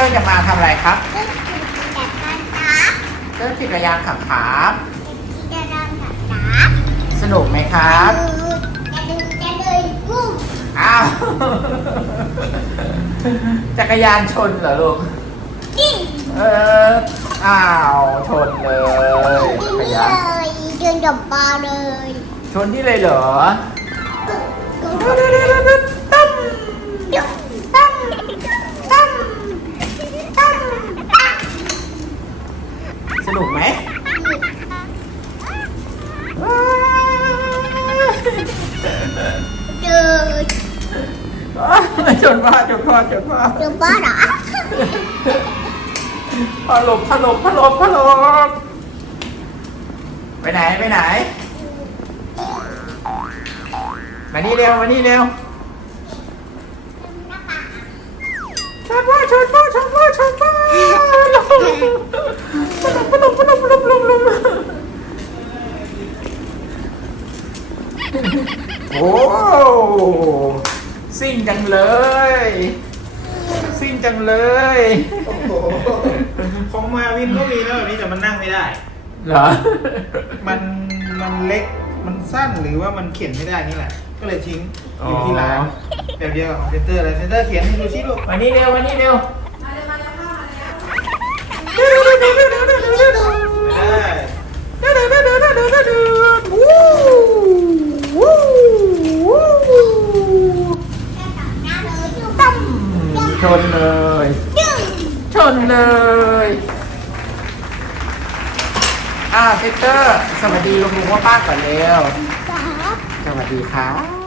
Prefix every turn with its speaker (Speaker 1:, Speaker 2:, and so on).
Speaker 1: อร์จะมาทำอะไรครับ
Speaker 2: ก็คือจัดการตับ
Speaker 1: เตอร์ขี่จักรยานขับครับ
Speaker 2: จะโดนตับตับ
Speaker 1: สนุกไหมครับ
Speaker 2: จะดึงจะดึงกุ้ง
Speaker 1: อ้าว จักรยานชนเหรอลูก
Speaker 2: กิ้ง
Speaker 1: เออ อ้าว ชนเลย
Speaker 2: กิ้
Speaker 1: จั
Speaker 2: ง
Speaker 1: กร
Speaker 2: เลย
Speaker 1: ยาน
Speaker 2: เดินดับปลาเลย
Speaker 1: ชนที่เลยเหรอ
Speaker 2: กุ้ง
Speaker 1: ตั้ม
Speaker 2: ยุบตั้มตั้มตั้มตั้ม
Speaker 1: สนุกไหม
Speaker 2: เดิน
Speaker 1: ชนพ่อชนพ่อชนพ่อ
Speaker 2: เดินบ้าเหรอ
Speaker 1: พอหลบพอหลบพอหลบพอหลบไปไหนไปไหนมานี่เร็วมานี่เร็ว โอ้ซิ่งจังเลย ซิ่งจังเลย
Speaker 3: โอ้โหของมาวินก็มีแล้วแบบนี้แต่มันนั่งไม่ได้
Speaker 1: เหรอ
Speaker 3: มันมันเล็กมันสั้นหรือว่ามันเขียนไม่ได้นี่แหละ ก็เลยทิ้งอยู่ที่ร้าน
Speaker 1: อ๋อ
Speaker 3: แบบเดียวกับของเซนเตอร์เลยเซนเตอร์เขียนให้ดูซิลูก
Speaker 1: มานี่เร็วมานี่เร็ว ชนเลย ชนเลยอ่าเซนเตอร์ สวัสดีลุงลุงว่าป้าก่อนเร็ว สวัสดีครับ